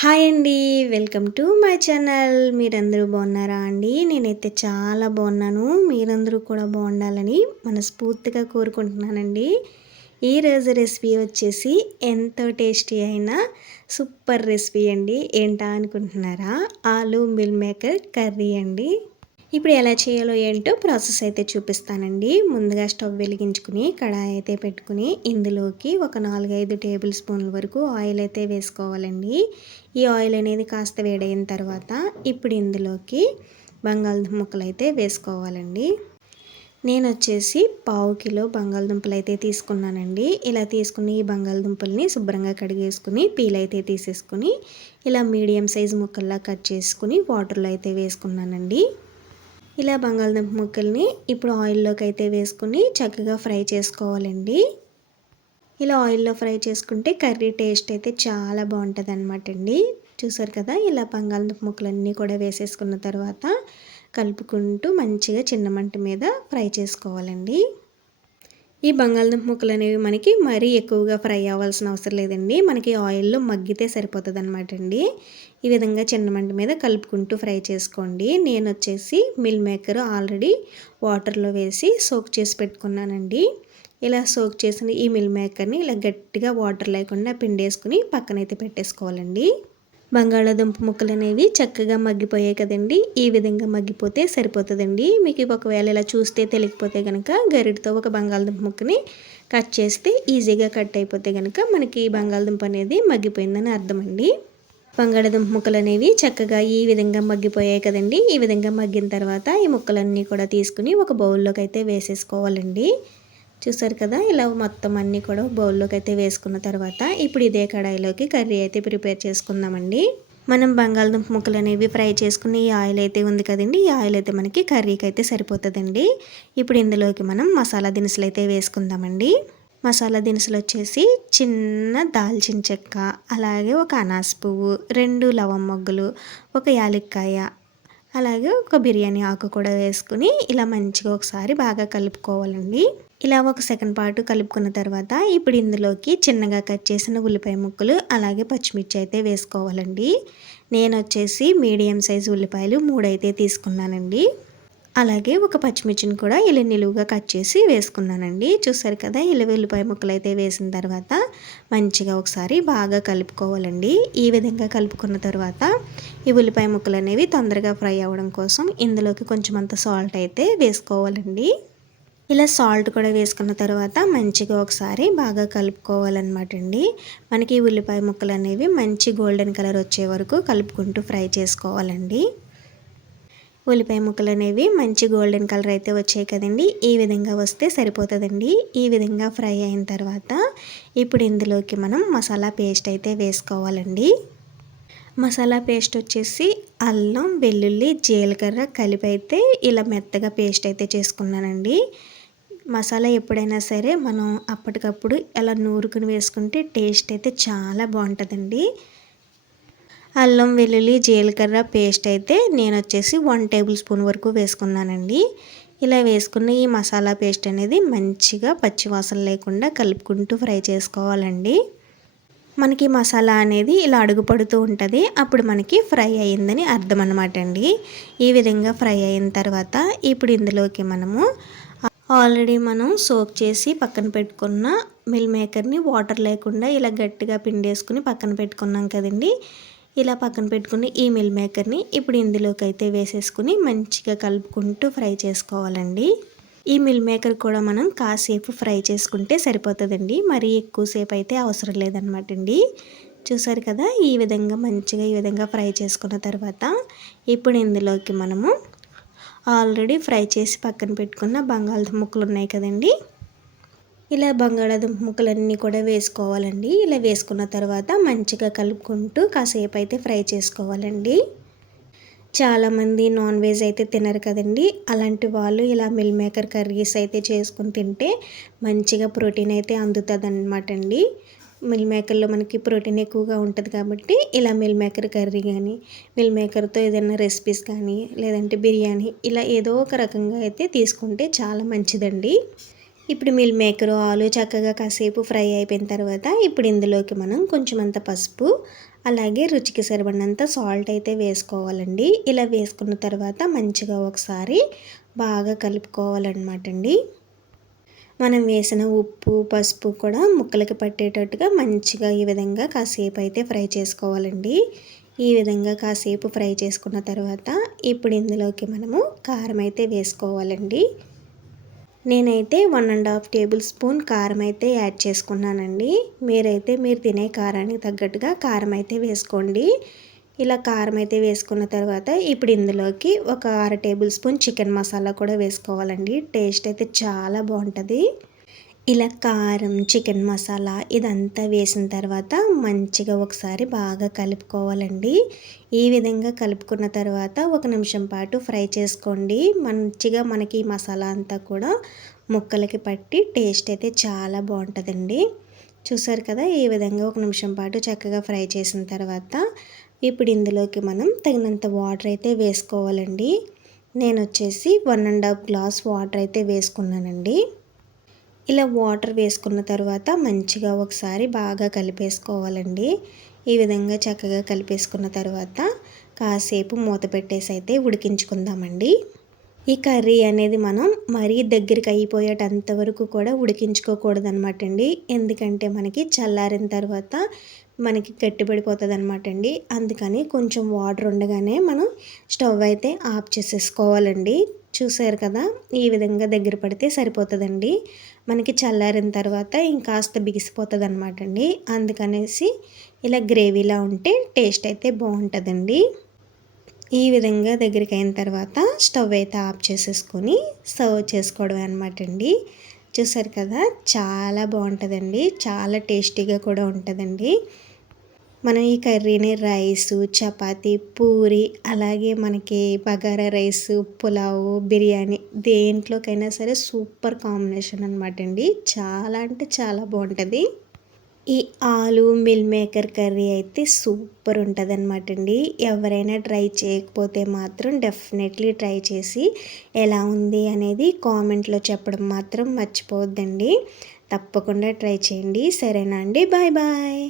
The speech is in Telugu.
హాయ్ అండి వెల్కమ్ టు మై ఛానల్. మీరందరూ బాగున్నారా అండి? నేనైతే చాలా బాగున్నాను. మీరందరూ కూడా బాగుండాలని మనస్ఫూర్తిగా కోరుకుంటున్నానండి. ఈరోజు రెసిపీ వచ్చేసి ఎంతో టేస్టీ అయిన సూపర్ రెసిపీ అండి. ఏంటా అనుకుంటున్నారా? ఆలూ మిల్ మేకర్ కర్రీ అండి. ఇప్పుడు ఎలా చేయాలో ఏంటో ప్రాసెస్ అయితే చూపిస్తానండి. ముందుగా స్టవ్ వెలిగించుకుని కడాయి అయితే పెట్టుకుని ఇందులోకి ఒక నాలుగైదు టేబుల్ స్పూన్ల వరకు ఆయిల్ అయితే వేసుకోవాలండి. ఈ ఆయిల్ అనేది కాస్త వేడైన తర్వాత ఇప్పుడు ఇందులోకి బంగాళదుంప ముక్కలు అయితే వేసుకోవాలండి. నేను వచ్చేసి పావు కిలో బంగాళదుంపలు అయితే తీసుకున్నానండి. ఇలా తీసుకుని ఈ బంగాళదుంపల్ని శుభ్రంగా కడిగేసుకుని పీల్ అయితే తీసేసుకుని ఇలా మీడియం సైజ్ ముక్కల్లా కట్ చేసుకుని వాటర్లో అయితే వేసుకున్నానండి. ఇలా బంగాళదుంప ముక్కల్ని ఇప్పుడు ఆయిల్లోకి అయితే వేసుకుని చక్కగా ఫ్రై చేసుకోవాలండి. ఇలా ఆయిల్లో ఫ్రై చేసుకుంటే కర్రీ టేస్ట్ అయితే చాలా బాగుంటుంది అనమాట అండి చూసారు కదా ఇలా బంగాళదుంప ముక్కలన్నీ కూడా వేసేసుకున్న తర్వాత కలుపుకుంటూ మంచిగా చిన్న మంట మీద ఫ్రై చేసుకోవాలండి. ఈ బంగాళదుంప ముక్కలు అనేవి మనకి మరీ ఎక్కువగా ఫ్రై అవ్వాల్సిన అవసరం లేదండి. మనకి ఆయిల్లో మగ్గితే సరిపోతుంది అనమాట అండి. ఈ విధంగా చిన్న మంట మీద కలుపుకుంటూ ఫ్రై చేసుకోండి. నేను వచ్చేసి మిల్ మేకర్ ఆల్రెడీ వాటర్లో వేసి సోక్ చేసి పెట్టుకున్నానండి. ఇలా సోక్ చేసిన ఈ మిల్ మేకర్ని ఇలా గట్టిగా వాటర్ లేకుండా పిండేసుకుని పక్కనైతే పెట్టేసుకోవాలండి. బంగాళాదుంప ముక్కలు అనేవి చక్కగా మగ్గిపోయాయి కదండి. ఈ విధంగా మగ్గిపోతే సరిపోతుందండి. మీకు ఒకవేళ ఇలా చూస్తే తెలియకపోతే కనుక గరిటితో ఒక బంగాళదుంప ముక్కని కట్ చేస్తే ఈజీగా కట్ అయిపోతే కనుక మనకి బంగాళదుంప అనేది మగ్గిపోయిందని అర్థమండి. బంగాళదుంప ముక్కలు అనేవి చక్కగా ఈ విధంగా మగ్గిపోయాయి కదండి. ఈ విధంగా మగ్గిన తర్వాత ఈ ముక్కలన్నీ కూడా తీసుకుని ఒక బౌల్లోకి అయితే వేసేసుకోవాలండి. చూసారు కదా ఇలా మొత్తం అన్నీ కూడా బౌల్లోకి అయితే వేసుకున్న తర్వాత ఇప్పుడు ఇదే కడాయిలోకి కర్రీ అయితే ప్రిపేర్ చేసుకుందామండి. మనం బంగాళదుంప ముక్కలు అనేవి ఫ్రై చేసుకునే ఈ ఆయిల్ అయితే ఉంది కదండి ఈ ఆయిల్ అయితే మనకి కర్రీకి అయితే సరిపోతుందండి. ఇప్పుడు ఇందులోకి మనం మసాలా దినుసులు అయితే వేసుకుందామండి. మసాలా దినుసులు వచ్చేసి చిన్న దాల్చిన చెక్క అలాగే ఒక అనాస్ పువ్వు రెండు లవం మొగ్గులు ఒక యాలక్కాయ అలాగే ఒక బిర్యానీ ఆకు కూడా వేసుకుని ఇలా మంచిగా ఒకసారి బాగా కలుపుకోవాలండి. ఇలా ఒక సెకండ్ పాటు కలుపుకున్న తర్వాత ఇప్పుడు ఇందులోకి చిన్నగా కట్ చేసిన ఉల్లిపాయ ముక్కలు అలాగే పచ్చిమిర్చి అయితే వేసుకోవాలండి. నేను వచ్చేసి మీడియం సైజు ఉల్లిపాయలు మూడైతే తీసుకున్నానండి. అలాగే ఒక పచ్చిమిర్చిని కూడా ఇలా నిలువుగా కట్ చేసి వేసుకున్నానండి. చూసారు కదా ఇలా ఉల్లిపాయ ముక్కలు అయితే వేసిన తర్వాత మంచిగా ఒకసారి బాగా కలుపుకోవాలండి. ఈ విధంగా కలుపుకున్న తర్వాత ఈ ఉల్లిపాయ ముక్కలు అనేవి తొందరగా ఫ్రై అవ్వడం కోసం ఇందులోకి కొంచెం అంత సాల్ట్ అయితే వేసుకోవాలండి. ఇలా సాల్ట్ కూడా వేసుకున్న తర్వాత మంచిగా ఒకసారి బాగా కలుపుకోవాలన్నమాట అండి. మనకి ఉల్లిపాయ ముక్కలు అనేవి మంచి గోల్డెన్ కలర్ వచ్చే వరకు కలుపుకుంటూ ఫ్రై చేసుకోవాలండి. ఉల్లిపాయ ముక్కలు అనేవి మంచి గోల్డెన్ కలర్ అయితే వచ్చాయి కదండి. ఈ విధంగా వస్తే సరిపోతుందండి. ఈ విధంగా ఫ్రై అయిన తర్వాత ఇప్పుడు ఇందులోకి మనం మసాలా పేస్ట్ అయితే వేసుకోవాలండి. మసాలా పేస్ట్ వచ్చేసి అల్లం వెల్లుల్లి జీలకర్ర కలిపి అయితే ఇలా మెత్తగా పేస్ట్ అయితే చేసుకున్నానండి. మసాలా ఎప్పుడైనా సరే మనం అప్పటికప్పుడు అలా నూరుకుని వేసుకుంటే టేస్ట్ అయితే చాలా బాగుంటుందండి. అల్లం వెల్లుల్లి జీలకర్ర పేస్ట్ అయితే నేను వచ్చేసి వన్ టేబుల్ స్పూన్ వరకు వేసుకున్నానండి. ఇలా వేసుకున్న ఈ మసాలా పేస్ట్ అనేది మంచిగా పచ్చివాసన లేకుండా కలుపుకుంటూ ఫ్రై చేసుకోవాలండి. మనకి మసాలా అనేది ఇలా అడుగుపడుతూ ఉంటుంది అప్పుడు మనకి ఫ్రై అయిందని అర్థం అనమాట అండి ఈ విధంగా ఫ్రై అయిన తర్వాత ఇప్పుడు ఇందులోకి మనము ఆల్రెడీ మనం సోక్ చేసి పక్కన పెట్టుకున్న మిల్ మేకర్ని వాటర్ లేకుండా ఇలా గట్టిగా పిండేసుకుని పక్కన పెట్టుకున్నాం కదండి. ఇలా పక్కన పెట్టుకున్న ఈ మిల్ మేకర్ని ఇప్పుడు ఇందులోకి అయితే వేసేసుకుని మంచిగా కలుపుకుంటూ ఫ్రై చేసుకోవాలండి. ఈ మిల్ మేకర్ కూడా మనం కాసేపు ఫ్రై చేసుకుంటే సరిపోతుందండి. మరీ ఎక్కువసేపు అయితే అవసరం లేదనమాట అండి. చూసారు కదా ఈ విధంగా మంచిగా ఈ విధంగా ఫ్రై చేసుకున్న తర్వాత ఇప్పుడు ఇందులోకి మనము ఆల్రెడీ ఫ్రై చేసి పక్కన పెట్టుకున్న బంగాళదుంప ముక్కలు ఉన్నాయి కదండి. ఇలా బంగాళాదుంప ముక్కలన్నీ కూడా వేసుకోవాలండి. ఇలా వేసుకున్న తర్వాత మంచిగా కలుపుకుంటూ కాసేపు అయితే ఫ్రై చేసుకోవాలండి. చాలామంది నాన్ వెజ్ అయితే తినరు కదండి. అలాంటి వాళ్ళు ఇలా మిల్ మేకర్ కర్రీస్ అయితే చేసుకుని తింటే మంచిగా ప్రోటీన్ అయితే అందుతుంది అనమాట అండి మిల్ మేకర్లో మనకి ప్రోటీన్ ఎక్కువగా ఉంటుంది కాబట్టి ఇలా మిల్ మేకర్ కర్రీ కానీ మిల్ మేకర్తో ఏదైనా రెసిపీస్ కానీ లేదంటే బిర్యానీ ఇలా ఏదో ఒక రకంగా అయితే తీసుకుంటే చాలా మంచిదండి. ఇప్పుడు మిల్ మేకరు ఆలు చక్కగా కాసేపు ఫ్రై అయిపోయిన తర్వాత ఇప్పుడు ఇందులోకి మనం కొంచెం అంత పసుపు అలాగే రుచికి సరిపడినంత సాల్ట్ అయితే వేసుకోవాలండి. ఇలా వేసుకున్న తర్వాత మంచిగా ఒకసారి బాగా కలుపుకోవాలన్నమాట అండి మనం వేసిన ఉప్పు పసుపు కూడా ముక్కలకి పట్టేటట్టుగా మంచిగా ఈ విధంగా కాసేపు అయితే ఫ్రై చేసుకోవాలండి. ఈ విధంగా కాసేపు ఫ్రై చేసుకున్న తర్వాత ఇప్పుడు ఇందులోకి మనము కారం అయితే వేసుకోవాలండి. నేనైతే one and half tablespoon కారం అయితే యాడ్ చేసుకున్నానండి. మీరైతే మీరు తినే కారానికి తగ్గట్టుగా కారం అయితే వేసుకోండి. ఇలా కారం అయితే వేసుకున్న తర్వాత ఇప్పుడు ఇందులోకి ఒక అర టేబుల్ స్పూన్ చికెన్ మసాలా కూడా వేసుకోవాలండి. టేస్ట్ అయితే చాలా బాగుంటుంది. ఇలా కారం చికెన్ మసాలా ఇదంతా వేసిన తర్వాత మంచిగా ఒకసారి బాగా కలుపుకోవాలండి. ఈ విధంగా కలుపుకున్న తర్వాత ఒక నిమిషం పాటు ఫ్రై చేసుకోండి. మంచిగా మనకి మసాలా అంతా కూడా ముక్కలకి పట్టి టేస్ట్ అయితే చాలా బాగుంటుందండి. చూసారు కదా ఈ విధంగా ఒక నిమిషం పాటు చక్కగా ఫ్రై చేసిన తర్వాత ఇప్పుడు ఇందులోకి మనం తగినంత వాటర్ అయితే వేసుకోవాలండి. నేను వచ్చేసి one and half glass water అయితే వేసుకున్నానండి. ఇలా వాటర్ వేసుకున్న తర్వాత మంచిగా ఒకసారి బాగా కలిపేసుకోవాలండి. ఈ విధంగా చక్కగా కలిపేసుకున్న తర్వాత కాసేపు మూత పెట్టేసి అయితే ఉడికించుకుందామండి. ఈ కర్రీ అనేది మనం మరీ దగ్గరికి అయిపోయేటంత వరకు కూడా ఉడికించుకోకూడదు అనమాట అండి ఎందుకంటే మనకి చల్లారిన తర్వాత మనకి గట్టిపడిపోతుంది అనమాట అండి అందుకని కొంచెం వాటర్ ఉండగానే మనం స్టవ్ అయితే ఆఫ్ చేసేసుకోవాలండి. చూసారు కదా ఈ విధంగా దగ్గర పడితే సరిపోతుందండి. మనకి చల్లారిన తర్వాత ఇంకాస్త బిగిసిపోతుంది అనమాట అండి అందుకనేసి ఇలా గ్రేవీలా ఉంటే టేస్ట్ అయితే బాగుంటుందండి. ఈ విధంగా దగ్గరికి అయిన తర్వాత స్టవ్ అయితే ఆఫ్ చేసేసుకొని సర్వ్ చేసుకోవడం అనమాట అండి చూసారు కదా చాలా బాగుంటుందండి. చాలా టేస్టీగా కూడా ఉంటుందండి. మనం ఈ కర్రీని రైసు చపాతి పూరి అలాగే మనకి బగారా రైస్ పులావ్ బిర్యానీ దేంట్లోకైనా సరే సూపర్ కాంబినేషన్ అనమాట అండి. చాలా అంటే చాలా బాగుంటుంది. ఈ ఆలు మిల్ మేకర్ కర్రీ అయితే సూపర్ ఉంటుంది అనమాట అండి. ఎవరైనా ట్రై చేయకపోతే మాత్రం డెఫినెట్లీ ట్రై చేసి ఎలా ఉంది అనేది కామెంట్లో చెప్పడం మాత్రం మర్చిపోవద్దండి. తప్పకుండా ట్రై చేయండి. సరేనా అండి? Bye bye.